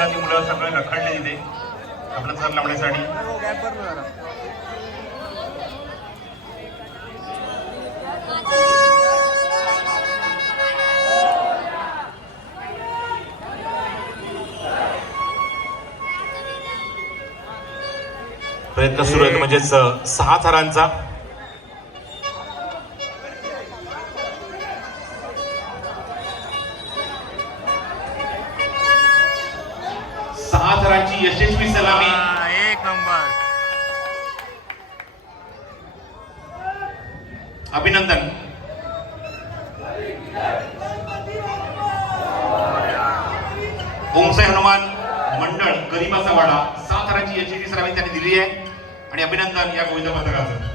घरातील मुलं सगळे रखडले तिथे आपलं थर लावण्यासाठी. प्रयत्न सुरू आहेत म्हणजेच 6 थरांचा. थरांची यशस्वी सलामी. एक नंबर. अभिनंदन. ओमसाई हनुमान मंडळ गरिबाचा वाडा 6 थरांची यशस्वी सलामी त्यांनी दिली आहे आणि अभिनंदन या गोविंद पथकाचं.